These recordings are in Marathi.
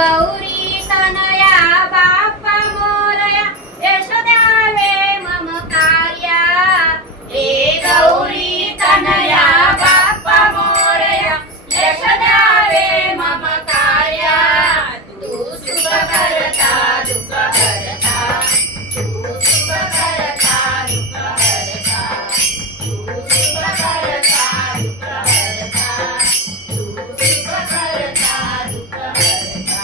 गौरी तनया बाप्पा मोरया यश द्यावे मम कार्या हे गौरी तनया बाप्पा मोरया यश द्यावे मम कार्या तू सुख करता दुःख हरता तू सुख करता दुःख हरता तू सुख करता दुःख हरता तू सुख करता दुःख हरता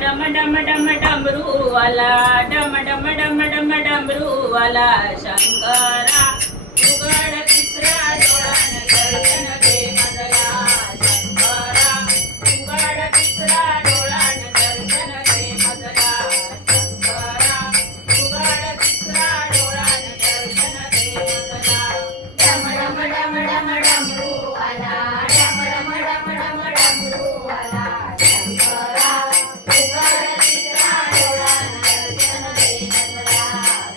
डम डम डम डमरू आला डम डम डम डम डमरू आला शंकरा उघड तिसरा डोळा दर्शन दे मजला शंकरा उघड तिसरा डोळा दर्शन दे मजला शंकरा उघड तिसरा डोळा दर्शन दे मजला डम डम डम डम डमरू आला डम डम डम डम डमरू आला शंकरा उघड तिसरा डोळा दर्शन दे मजला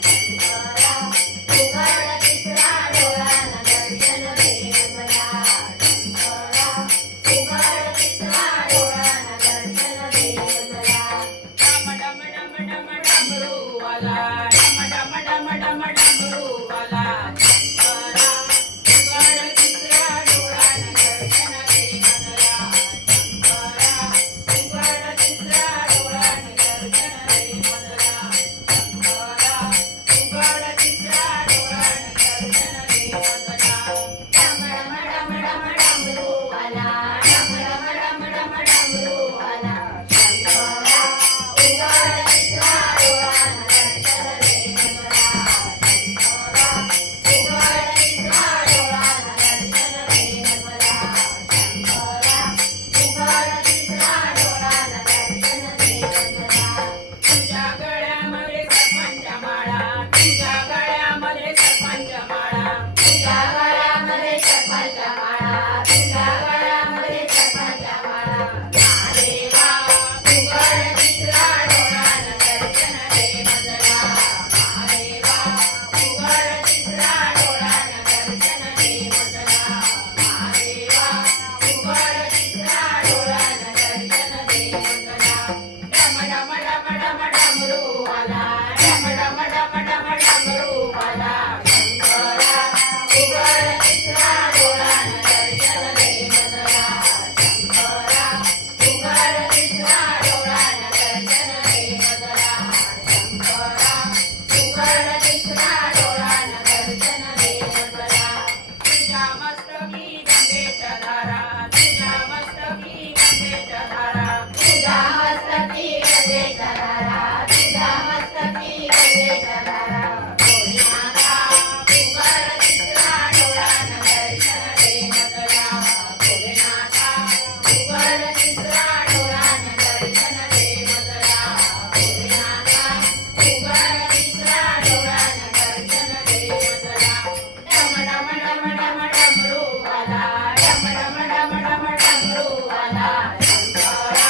शंकरा उघड तिसरा डोळा दर्शन दे मजला शंकरा उघड तिसरा डोळा दर्शन दे मजला डम डम डम डम डमरू आला डम डम डम डम डमरू आला शंकरा उघड तिसरा डोळा दर्शन दे मजला शंकरा उघड तिसरा डोळा दर्शन दे मजला शंकरा उघड तिसरा डोळा दर्शन दे मजला डम डम डम डम डमरू आला डम डम डम डम डमरू आला शंकरा उघड तिसरा डोळा दर्शन दे मजला शंकरा उघड तिसरा डोळा दर्शन दे मजला शंकरा उघड तिसरा डोळा दर्शन दे मजला तुझ्या गळ्यामध्ये सरपंच माळा तुझ्या गळ्यामध्ये सरपंच माळा तुझ्या गळ्यामध्ये सरपंच माळा तुझ्या गळ्यामध्ये सरपंच माळा महादेवा उघड तिसरा डोळा दर्शन दे मजला महादेवा उघड तिसरा डोळा दर्शन दे मजला महादेवा उघड तिसरा डोळा दर्शन दे मजला डम डम डम डम डमरू आला डम डम डम डम डमरू आला शंकरा उघड तिसरा डोळा दर्शन दे मजला शंकरा उघड तिसरा डोळा दर्शन दे मजला शंकरा उघड तिसरा डोळा दर्शन दे मजला तुझ्या मस्तकी गंगेच्या धारा तुझ्या मस्तकी गंगेच्या धारा तुझ्या मस्तकी गंगेच्या धारा तुझ्या मस्तकी गंगेच्या धारा भोलेनाथा उघड तिसरा डोळा दर्शन दे मजला भोलेनाथा उघड तिसरा डोळा दर्शन दे मजला भोलेनाथा उघड तिसरा डोळा दर्शन दे मजला डम डम डम डम डमरू आला डम डम डम डम डमरू आला शंकरा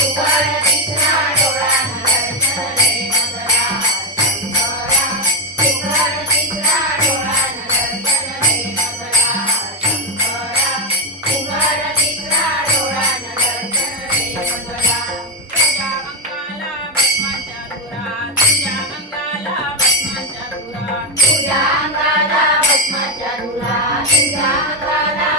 उघड तिसरा डोळा दर्शन दे मजला शंकरा उघड तिसरा डोळा दर्शन दे मजला शंकरा उघड तिसरा डोळा दर्शन दे मजला तुझ्या अंगाला भस्माच्या धुरा तुझ्या अंगाला भस्माच्या धुरा तुझ्या अंगाला भस्माच्या धुरा तुझ्या अंगाला